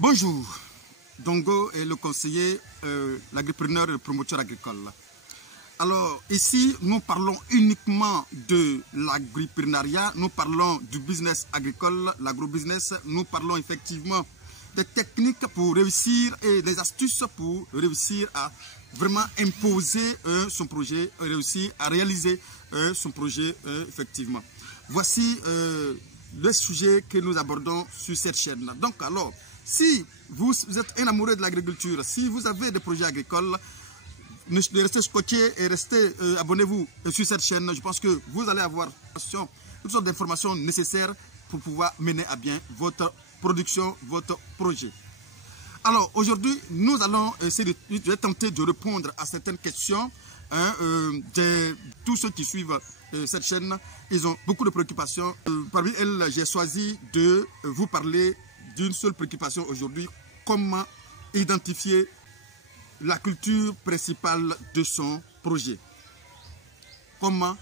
Bonjour, Dongo est le conseiller, l'agripreneur et le promoteur agricole. Alors ici, nous parlons uniquement de l'agripreneuriat, nous parlons du business agricole, l'agrobusiness, nous parlons effectivement des techniques pour réussir et des astuces pour réussir à vraiment imposer son projet, réussir à réaliser son projet effectivement. Voici le sujet que nous abordons sur cette chaîne. Donc alors, si vous êtes un amoureux de l'agriculture, si vous avez des projets agricoles, restez scotchés et restez, abonnez-vous sur cette chaîne. Je pense que vous allez avoir toutes sortes d'informations nécessaires pour pouvoir mener à bien votre production, votre projet. Alors aujourd'hui, nous allons essayer de tenter de répondre à certaines questions. Tous ceux qui suivent cette chaîne, ils ont beaucoup de préoccupations. Parmi elles, j'ai choisi de vous parler d'une seule préoccupation aujourd'hui: comment identifier la culture principale de son projet. Comment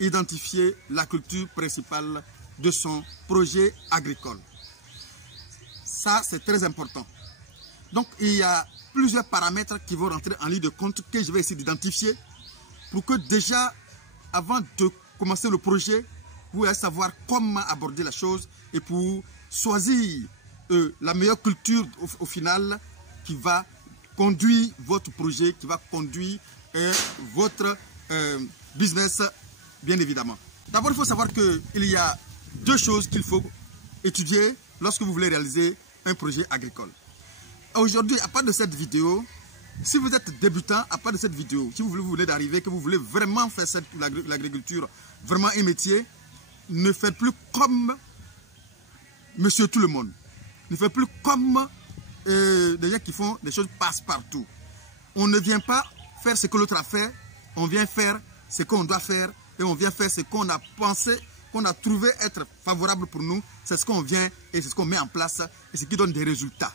identifier la culture principale de son projet agricole. Ça, c'est très important. Donc, il y a plusieurs paramètres qui vont rentrer en ligne de compte que je vais essayer d'identifier pour que déjà, avant de commencer le projet, vous allez savoir comment aborder la chose et pour choisir la meilleure culture au final qui va conduire votre projet, qui va conduire votre business, bien évidemment. D'abord, il faut savoir qu'il y a deux choses qu'il faut étudier lorsque vous voulez réaliser un projet agricole. Aujourd'hui, à part de cette vidéo, si vous êtes débutant, à part de cette vidéo, si vous voulez d'arriver, que vous voulez vraiment faire l'agriculture, vraiment un métier, ne faites plus comme monsieur tout le monde. Ne faites plus comme des gens qui font des choses passe-partout. On ne vient pas faire ce que l'autre a fait, on vient faire ce qu'on doit faire et on vient faire ce qu'on a pensé, qu'on a trouvé être favorable pour nous. C'est ce qu'on vient et c'est ce qu'on met en place et ce qui donne des résultats.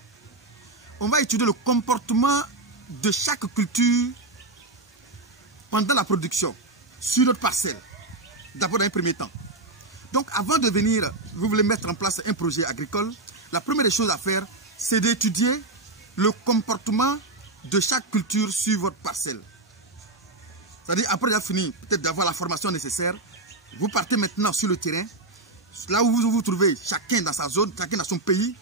On va étudier le comportement de chaque culture pendant la production sur notre parcelle, d'abord dans un premier temps. Donc avant de venir, vous voulez mettre en place un projet agricole, la première des choses à faire, c'est d'étudier le comportement de chaque culture sur votre parcelle. C'est-à-dire, après avoir fini peut-être d'avoir la formation nécessaire, vous partez maintenant sur le terrain, là où vous vous trouvez, chacun dans sa zone, chacun dans son pays,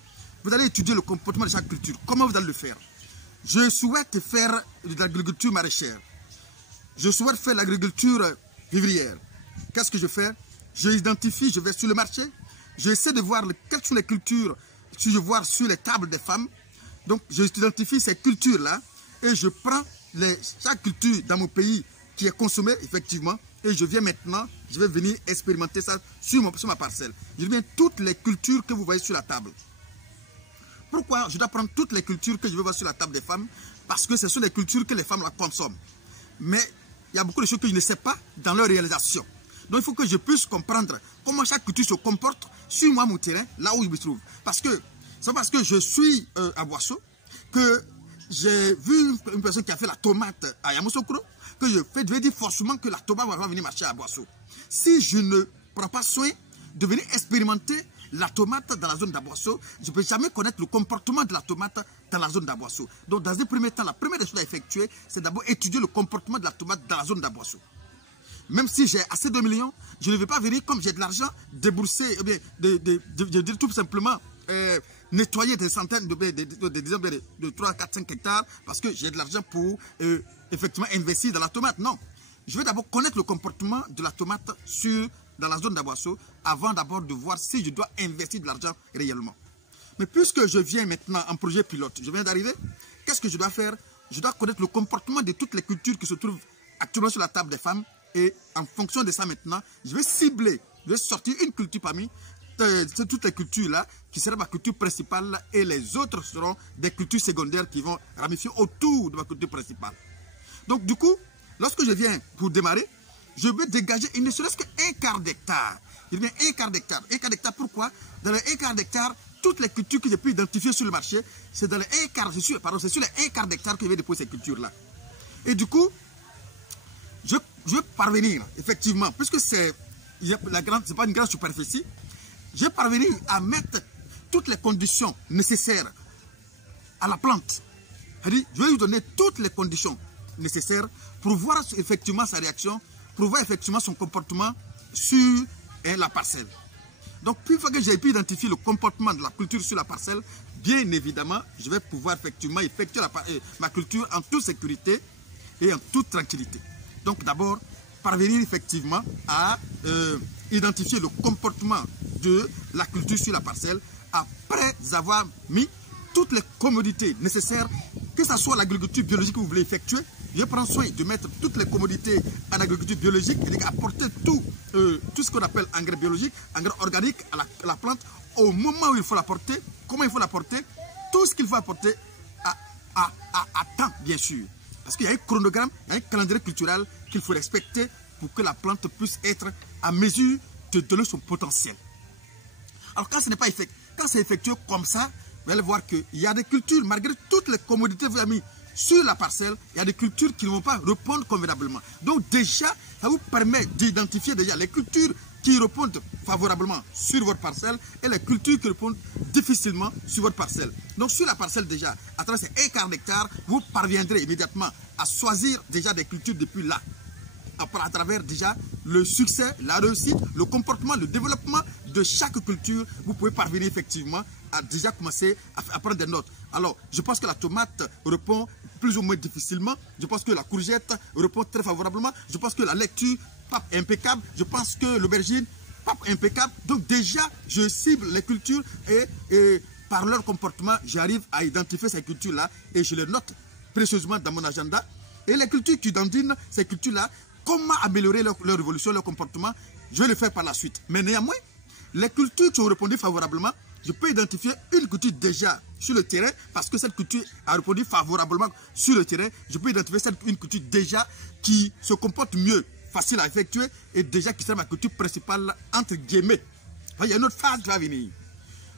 vous allez étudier le comportement de chaque culture. Comment vous allez le faire? Je souhaite faire de l'agriculture maraîchère. Je souhaite faire l'agriculture vivrière. Qu'est-ce que je fais? Je identifie, je vais sur le marché, j'essaie de voir quelles sont les cultures que je vois sur les tables des femmes. Donc, j'identifie ces cultures-là et je prends chaque culture dans mon pays qui est consommée, effectivement, et je viens maintenant, je vais venir expérimenter ça sur ma parcelle. Je viens toutes les cultures que vous voyez sur la table. Pourquoi je dois prendre toutes les cultures que je veux voir sur la table des femmes? Parce que ce sont les cultures que les femmes la consomment. Mais il y a beaucoup de choses que je ne sais pas dans leur réalisation. Donc il faut que je puisse comprendre comment chaque culture se comporte sur moi, mon terrain, là où je me trouve. Parce que c'est parce que je suis à Boisseau que j'ai vu une personne qui a fait la tomate à Yamoussoukro que je vais dire forcément que la tomate va venir marcher à Boisseau. Si je ne prends pas soin de venir expérimenter la tomate dans la zone d'Aboisseau, je ne peux jamais connaître le comportement de la tomate dans la zone d'Aboisseau. Donc dans un premier temps, la première des choses à effectuer, c'est d'abord étudier le comportement de la tomate dans la zone d'Aboisseau. Même si j'ai assez de millions, je ne vais pas venir comme j'ai de l'argent débourser, eh bien, de tout simplement nettoyer des centaines de 3, 4, 5 hectares parce que j'ai de l'argent pour effectivement investir dans la tomate. Non, je vais d'abord connaître le comportement de la tomate dans la zone d'Aboisseau avant d'abord de voir si je dois investir de l'argent réellement. Mais puisque je viens maintenant en projet pilote, je viens d'arriver, qu'est-ce que je dois faire? Je dois connaître le comportement de toutes les cultures qui se trouvent actuellement sur la table des femmes. Et en fonction de ça maintenant, je vais cibler, je vais sortir une culture parmi toutes les cultures là, qui sera ma culture principale et les autres seront des cultures secondaires qui vont ramifier autour de ma culture principale. Donc du coup, lorsque je viens pour démarrer, je vais dégager ne serait-ce qu'un quart d'hectare. Je viens un quart d'hectare. Un quart d'hectare, pourquoi? Dans les un quart d'hectare, toutes les cultures que j'ai pu identifier sur le marché, c'est dans les un quart, c'est sur les un quart d'hectare que je vais déposer ces cultures-là. Et du coup, je vais parvenir, effectivement, puisque c'est pas une grande superficie, je vais parvenir à mettre toutes les conditions nécessaires à la plante. C'est-à-dire, je vais lui donner toutes les conditions nécessaires pour voir effectivement sa réaction, pour voir effectivement son comportement sur la parcelle. Donc, une fois que j'ai pu identifier le comportement de la culture sur la parcelle, bien évidemment, je vais pouvoir effectivement effectuer ma culture en toute sécurité et en toute tranquillité. Donc, d'abord, parvenir effectivement à identifier le comportement de la culture sur la parcelle après avoir mis toutes les commodités nécessaires, que ce soit l'agriculture biologique que vous voulez effectuer. Je prends soin de mettre toutes les commodités en agriculture biologique et d'apporter tout ce qu'on appelle engrais biologique, engrais organique à la plante au moment où il faut l'apporter, comment il faut l'apporter, tout ce qu'il faut apporter à temps, bien sûr. Parce qu'il y a un chronogramme, il y a un calendrier culturel qu'il faut respecter pour que la plante puisse être à mesure de donner son potentiel. Alors quand ce n'est pas effectué, quand c'est effectué comme ça, vous allez voir qu'il y a des cultures, malgré toutes les commodités que vous avez mis sur la parcelle, il y a des cultures qui ne vont pas répondre convenablement. Donc déjà, ça vous permet d'identifier déjà les cultures qui répondent favorablement sur votre parcelle et les cultures qui répondent difficilement sur votre parcelle. Donc sur la parcelle déjà, à travers ces 1 quart d'hectare, vous parviendrez immédiatement à choisir déjà des cultures depuis là. À travers déjà le succès, la réussite, le comportement, le développement de chaque culture, vous pouvez parvenir effectivement à déjà commencer à prendre des notes. Alors, je pense que la tomate répond plus ou moins difficilement. Je pense que la courgette répond très favorablement. Je pense que la laitue, pape impeccable. Je pense que l'aubergine, pape impeccable. Donc déjà, je cible les cultures et par leur comportement, j'arrive à identifier ces cultures-là et je les note précieusement dans mon agenda. Et les cultures qui dandinent, ces cultures-là, comment améliorer leur évolution, leur comportement, je vais le faire par la suite. Mais néanmoins, les cultures qui ont répondu favorablement, je peux identifier une culture déjà sur le terrain, parce que cette culture a répondu favorablement sur le terrain. Je peux identifier une culture déjà qui se comporte mieux, facile à effectuer, et déjà qui sera ma culture principale, entre guillemets. Il y a une autre phase qui va venir.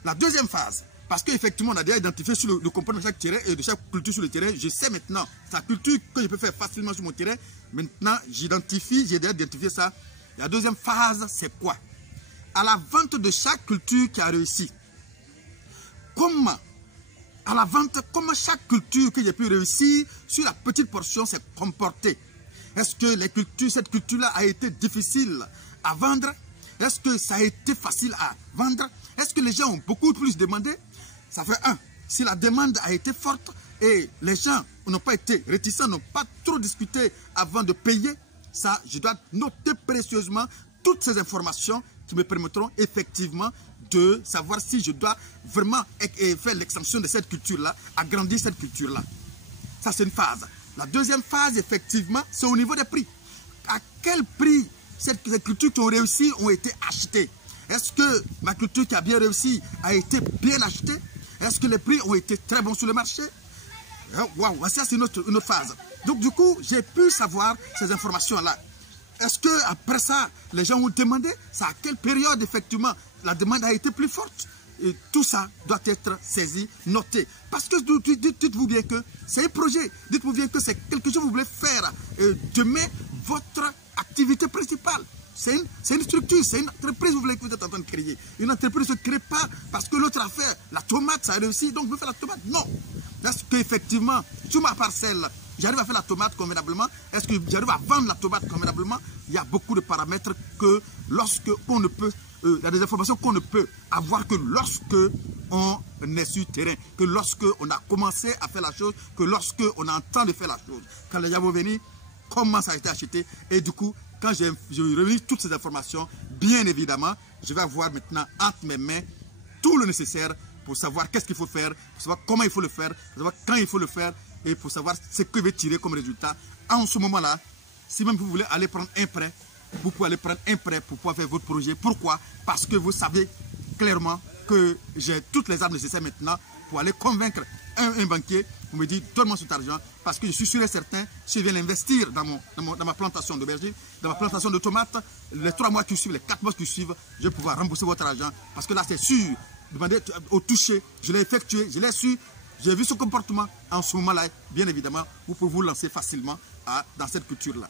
La deuxième phase, parce qu'effectivement, on a déjà identifié sur le comportement de chaque terrain et de chaque culture sur le terrain. Je sais maintenant sa culture que je peux faire facilement sur mon terrain. Maintenant, j'ai déjà identifié ça. La deuxième phase, c'est quoi? À la vente de chaque culture qui a réussi. Comment chaque culture que j'ai pu réussir sur la petite portion s'est comportée? Est-ce que cette culture-là a été difficile à vendre? Est-ce que ça a été facile à vendre? Est-ce que les gens ont beaucoup plus demandé? Ça fait un. Si la demande a été forte et les gens n'ont pas été réticents, n'ont pas trop discuté avant de payer, ça, je dois noter précieusement toutes ces informations qui me permettront effectivement de savoir si je dois vraiment faire l'extension de cette culture-là, agrandir cette culture-là. Ça, c'est une phase. La deuxième phase, effectivement, c'est au niveau des prix. À quel prix ces cultures qui ont réussi ont été achetées? Est-ce que ma culture qui a bien réussi a été bien achetée? Est-ce que les prix ont été très bons sur le marché? Waouh, ça c'est une autre phase. Donc du coup, j'ai pu savoir ces informations-là. Est-ce qu'après ça, les gens ont demandé? C'est à quelle période, effectivement, la demande a été plus forte? Et tout ça doit être saisi, noté. Parce que dites-vous bien que c'est un projet. Dites-vous bien que c'est quelque chose que vous voulez faire. Demain, votre activité principale. C'est une structure, c'est une entreprise que vous êtes en train de créer. Une entreprise ne se crée pas parce que l'autre a fait la tomate, ça a réussi, donc je veux faire la tomate. Non. Est-ce qu'effectivement, sur ma parcelle, j'arrive à faire la tomate convenablement? Est-ce que j'arrive à vendre la tomate convenablement? Il y a beaucoup de paramètres que il y a des informations qu'on ne peut avoir que lorsque on est sur le terrain, que lorsque on a commencé à faire la chose, que lorsque on a en train de faire la chose. Quand les gens vont venir, comment ça a été acheté? Et du coup, quand j'ai remis toutes ces informations, bien évidemment, je vais avoir maintenant entre mes mains tout le nécessaire pour savoir qu'est-ce qu'il faut faire, pour savoir comment il faut le faire, pour savoir quand il faut le faire et pour savoir ce que je vais tirer comme résultat. En ce moment-là, si même vous voulez aller prendre un prêt, vous pouvez aller prendre un prêt pour pouvoir faire votre projet. Pourquoi? Parce que vous savez clairement que j'ai toutes les armes nécessaires maintenant pour aller convaincre un banquier. Vous me dites, donne-moi cet argent, parce que je suis sûr et certain, si je viens l'investir dans ma plantation d'aubergine, dans ma plantation de tomates, les 3 mois qui suivent, les 4 mois qui suivent, je vais pouvoir rembourser votre argent. Parce que là, c'est sûr. Demandez au toucher, je l'ai effectué, je l'ai su, j'ai vu son comportement. En ce moment-là, bien évidemment, vous pouvez vous lancer facilement dans cette culture-là.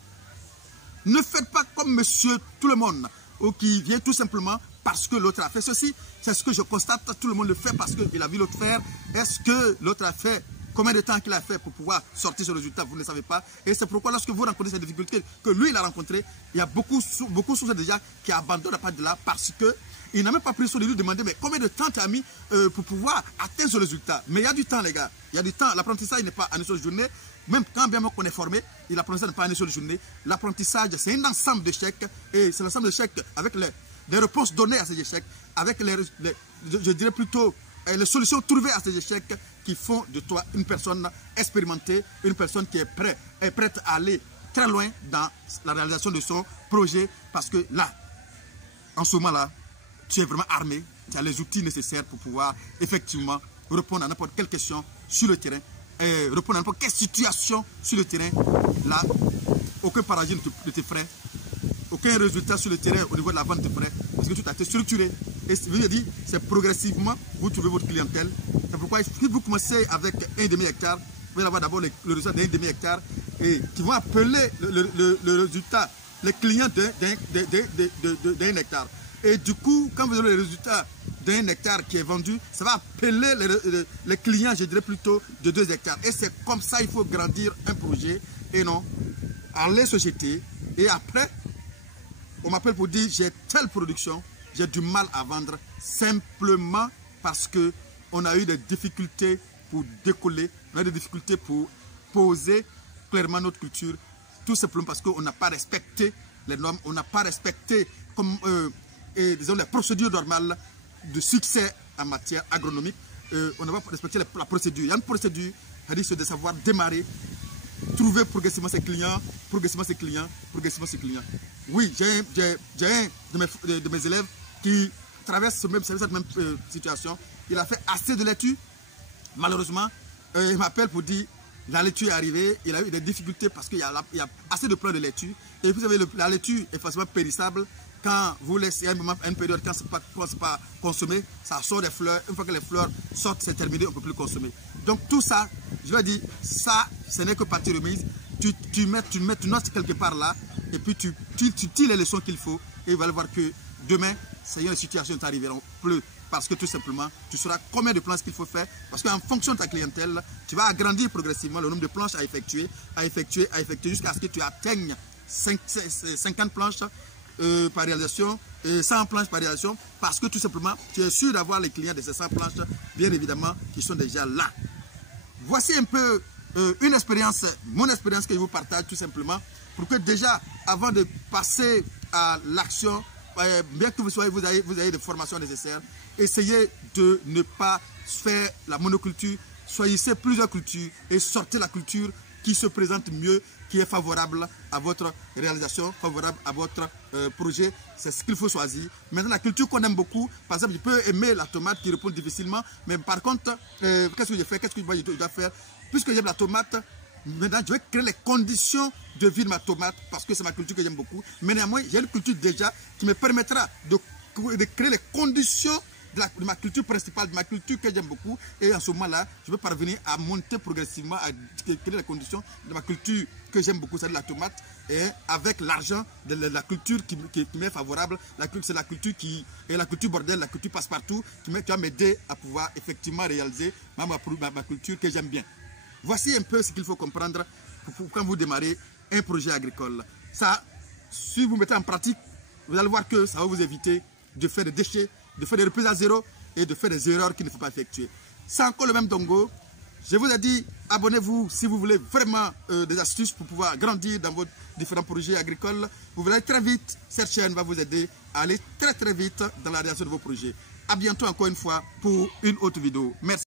Ne faites pas comme monsieur tout le monde, ou qui vient tout simplement parce que l'autre a fait ceci. C'est ce que je constate, tout le monde le fait parce qu'il a vu l'autre faire. Est-ce que l'autre a fait Combien de temps qu'il a fait pour pouvoir sortir ce résultat, vous ne savez pas. Et c'est pourquoi lorsque vous rencontrez cette difficulté que lui il a rencontré, il y a beaucoup de sources déjà qui abandonnent la part de là parce que il n'a même pas pris sur lui de demander mais combien de temps tu as mis pour pouvoir atteindre ce résultat. Mais il y a du temps les gars, il y a du temps. L'apprentissage n'est pas en une seule journée. Même quand bien qu'on est formé, l'apprentissage n'est pas en une seule journée. L'apprentissage c'est un ensemble d'échecs et c'est l'ensemble d'échecs avec les réponses données à ces échecs, avec je dirais plutôt les solutions trouvées à ces échecs qui font de toi une personne expérimentée, une personne qui est prête à aller très loin dans la réalisation de son projet parce que là, en ce moment-là, tu es vraiment armé, tu as les outils nécessaires pour pouvoir effectivement répondre à n'importe quelle question sur le terrain, répondre à n'importe quelle situation sur le terrain. Là, aucun paradigme ne te ferait, aucun résultat sur le terrain au niveau de la vente de frais, parce que tout a été structuré. Et je vous ai dit, c'est progressivement, vous trouvez votre clientèle. C'est pourquoi si vous commencez avec 1,5 hectare, vous allez avoir d'abord le résultat d'1,5 hectare et qui vont appeler le résultat, les clients d'un hectare. Et du coup, quand vous avez le résultat d'1 hectare qui est vendu, ça va appeler les clients, je dirais plutôt, de 2 hectares. Et c'est comme ça il faut grandir un projet et non aller se jeter. Et après, on m'appelle pour dire j'ai telle production, j'ai du mal à vendre simplement parce qu'on a eu des difficultés pour décoller, on a eu des difficultés pour poser clairement notre culture, tout simplement parce qu'on n'a pas respecté les normes, on n'a pas respecté comme, disons, les procédures normales de succès en matière agronomique. On n'a pas respecté la procédure. Il y a une procédure, c'est de savoir démarrer, trouver progressivement ses clients, progressivement ses clients, progressivement ses clients. Oui, j'ai un de mes élèves qui traverse cette même situation. Il a fait assez de laitue. Malheureusement, il m'appelle pour dire la laitue est arrivée. Il a eu des difficultés parce qu'il y a assez de plants de laitue. Et puis, vous savez, la laitue est facilement périssable. Quand vous laissez une période, quand ce n'est pas consommé, ça sort des fleurs. Une fois que les fleurs sortent, c'est terminé, on ne peut plus consommer. Donc tout ça, je vais dire, ça, ce n'est que partie remise. Tu notes quelque part là, et puis tu tires les leçons qu'il faut, et vous allez voir que demain, ça y est, les situations t'arriveront plus. Parce que tout simplement, tu sauras combien de planches qu'il faut faire. Parce qu'en fonction de ta clientèle, tu vas agrandir progressivement le nombre de planches à effectuer, jusqu'à ce que tu atteignes 50 planches par réalisation, 100 planches par réalisation, parce que tout simplement, tu es sûr d'avoir les clients de ces 100 planches, bien évidemment, qui sont déjà là. Voici un peu une expérience, mon expérience que je vous partage tout simplement, pour que déjà, avant de passer à l'action, bien que vous ayez des formations nécessaires, essayez de ne pas faire la monoculture, choisissez plusieurs cultures et sortez la culture qui se présente mieux, qui est favorable à votre réalisation, favorable à votre projet. C'est ce qu'il faut choisir. Maintenant, la culture qu'on aime beaucoup, par exemple, je peux aimer la tomate qui répond difficilement, mais par contre, qu'est-ce que je fais? Qu'est-ce que je dois faire? Puisque j'aime la tomate, maintenant, je vais créer les conditions de vie de ma tomate parce que c'est ma culture que j'aime beaucoup. Mais néanmoins, j'ai une culture déjà qui me permettra de créer les conditions de ma culture principale, de ma culture que j'aime beaucoup. Et en ce moment-là, je vais parvenir à monter progressivement, à créer les conditions de ma culture que j'aime beaucoup, c'est-à-dire la tomate, et avec l'argent de la culture qui m'est favorable. C'est la culture la culture bordel, la culture passe-partout, qui va m'aider à pouvoir effectivement réaliser ma culture que j'aime bien. Voici un peu ce qu'il faut comprendre quand vous démarrez un projet agricole. Ça, si vous mettez en pratique, vous allez voir que ça va vous éviter de faire des déchets, de faire des reprises à zéro et de faire des erreurs qu'il ne faut pas effectuer. C'est encore le même Dongo. Je vous ai dit, abonnez-vous si vous voulez vraiment des astuces pour pouvoir grandir dans vos différents projets agricoles. Vous verrez très vite, cette chaîne va vous aider à aller très vite dans la réalisation de vos projets. À bientôt encore une fois pour une autre vidéo. Merci.